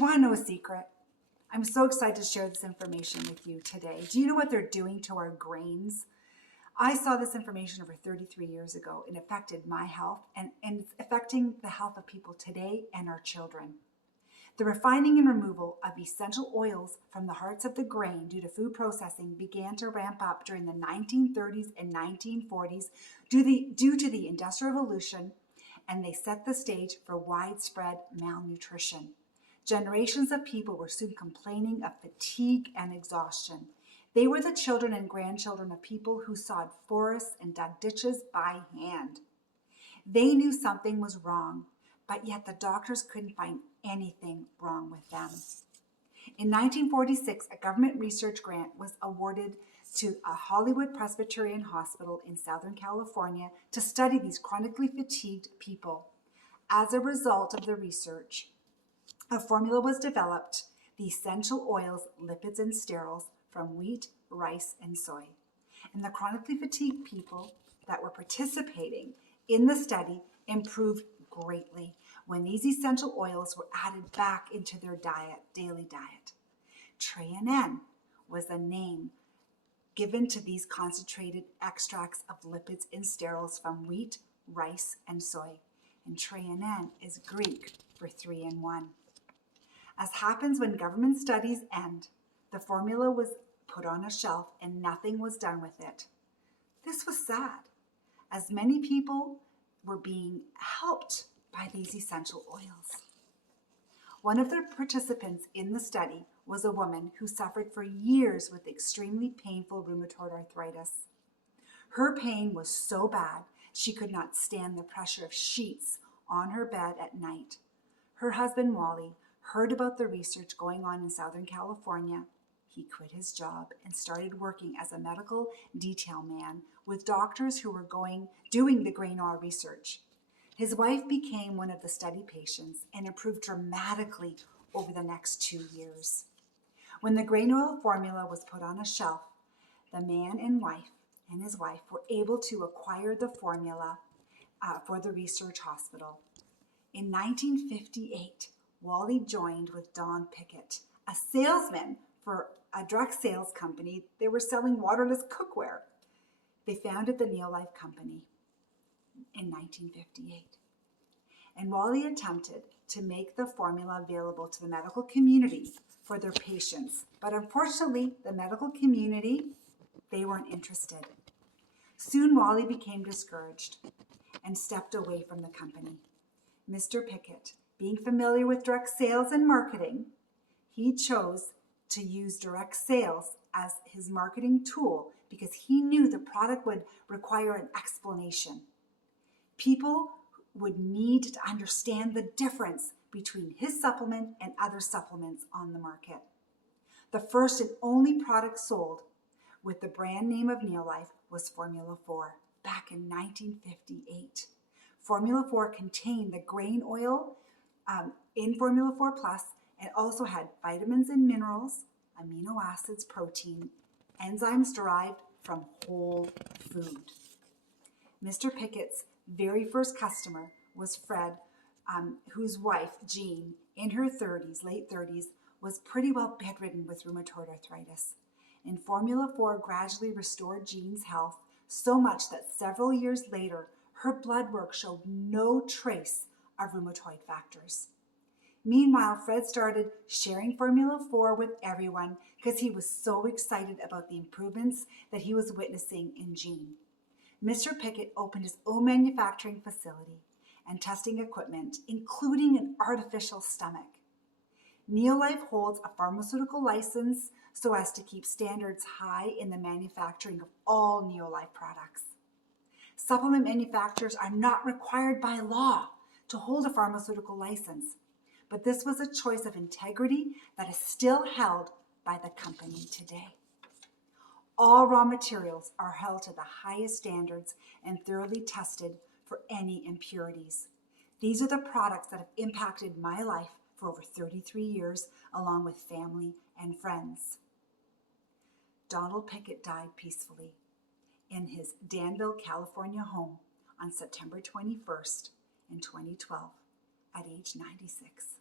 you want to know a secret? I'm so excited to share this information with you today. Do you know what they're doing to our grains? I saw this information over 33 years ago. It affected my health and it's affecting the health of people today and our children. The refining and removal of essential oils from the hearts of the grain due to food processing began to ramp up during the 1930s and 1940s due to the Industrial Revolution, and they set the stage for widespread malnutrition. Generations of people were soon complaining of fatigue and exhaustion. They were the children and grandchildren of people who sawed forests and dug ditches by hand. They knew something was wrong, but yet the doctors couldn't find anything wrong with them. In 1946, a government research grant was awarded to a Hollywood Presbyterian hospital in Southern California to study these chronically fatigued people. As a result of the research, a formula was developed, the essential oils, lipids, and sterols from wheat, rice, and soy. And the chronically fatigued people that were participating in the study improved greatly when these essential oils were added back into their daily diet. Treonine was the name given to these concentrated extracts of lipids and sterols from wheat, rice, and soy. And treonine is Greek for 3-in-1. As happens when government studies end, the formula was put on a shelf and nothing was done with it. This was sad, as many people were being helped by these essential oils. One of the participants in the study was a woman who suffered for years with extremely painful rheumatoid arthritis. Her pain was so bad she could not stand the pressure of sheets on her bed at night. Her husband, Wally, heard about the research going on in Southern California. He quit his job and started working as a medical detail man with doctors who were doing the grain oil research. His wife became one of the study patients and improved dramatically over the next 2 years. When the grain oil formula was put on a shelf, the man and his wife were able to acquire the formula for the research hospital. In 1958, Wally joined with Don Pickett, a salesman for a direct sales company. They were selling waterless cookware. They founded the Neolife Company in 1958. And Wally attempted to make the formula available to the medical community for their patients. But unfortunately, the medical community, they weren't interested. Soon Wally became discouraged and stepped away from the company. Mr. Pickett, being familiar with direct sales and marketing, he chose to use direct sales as his marketing tool because he knew the product would require an explanation. People would need to understand the difference between his supplement and other supplements on the market. The first and only product sold with the brand name of Neolife was Formula 4 back in 1958. Formula 4 contained the grain oil in Formula 4 Plus, and also had vitamins and minerals, amino acids, protein, enzymes derived from whole food. Mr. Pickett's very first customer was Fred, whose wife, Jean, in her late 30s, was pretty well bedridden with rheumatoid arthritis. And Formula 4 gradually restored Jean's health so much that several years later, her blood work showed no trace of rheumatoid factors. Meanwhile, Fred started sharing Formula 4 with everyone because he was so excited about the improvements that he was witnessing in Jean. Mr. Pickett opened his own manufacturing facility and testing equipment, including an artificial stomach. Neolife holds a pharmaceutical license so as to keep standards high in the manufacturing of all Neolife products. Supplement manufacturers are not required by law to hold a pharmaceutical license, but this was a choice of integrity that is still held by the company today. All raw materials are held to the highest standards and thoroughly tested for any impurities. These are the products that have impacted my life for over 33 years, along with family and friends. Donald Pickett died peacefully in his Danville, California home on September 21st in 2012 at age 96.